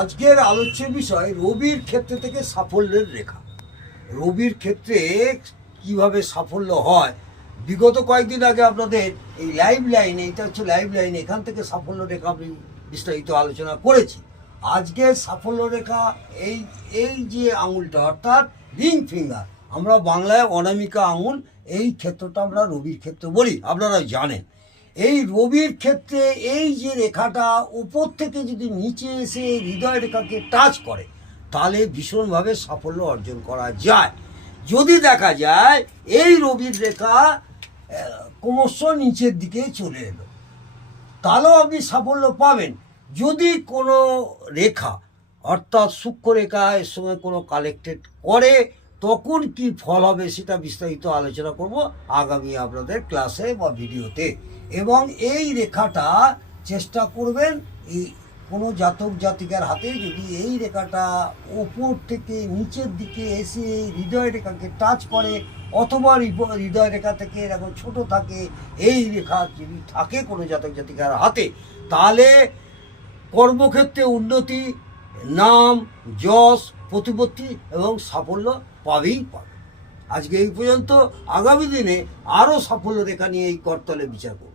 আজকের আলোচ্য বিষয় রবির ক্ষেত্রে থেকে সাফল্যের রেখা। রবির ক্ষেত্রে কিভাবে সাফল্য হয়, বিগত কয়েকদিন আগে আপনাদের এই লাইভ লাইনে, এটা হচ্ছে লাইভ লাইন, এখান থেকে সাফল্য রেখা আমি বিস্তারিত আলোচনা করেছি। আজকের সাফল্য রেখা এই এই যে আঙুলটা, অর্থাৎ রিং ফিঙ্গার, আমরা বাংলায় অনামিকা আঙুল, এই ক্ষেত্রটা আমরা রবির ক্ষেত্র বলি, আপনারা জানেন। এই রবির ক্ষেত্রে এই যে রেখাটা উপর থেকে যদি নিচে এসে হৃদয় রেখাকে টাচ করে, তাহলে ভীষণভাবে সাফল্য অর্জন করা যায়। যদি দেখা যায় এই রবির রেখা ক্রমশ নিচের দিকে চলে এলো, তাহলেও আপনি সাফল্য পাবেন। যদি কোনো রেখা, অর্থাৎ সূক্ষ্ম রেখা এর সঙ্গে কোনো কালেক্টেড করে, তখন কি ফল হবে সেটা বিস্তারিত আলোচনা করব আগামী আপনাদের ক্লাসে বা ভিডিওতে। এবং এই রেখাটা চেষ্টা করবেন, এই কোনো জাতক জাতিকার হাতে যদি এই রেখাটা ওপর থেকে নিচের দিকে এসে হৃদয় রেখাকে টাচ করে, অথবা হৃদয় রেখা থেকে এরকম ছোট থাকে, এই রেখা যদি থাকে কোনো জাতক জাতিকার হাতে, তাহলে কর্মক্ষেত্রে উন্নতি, নাম, যশ, প্রতিপত্তি এবং সাফল্য পাবেই পাবে। আজকে এই পর্যন্ত, আগামী দিনে আরও সাফল্য রেখা নিয়ে এই করতলে বিচার করব।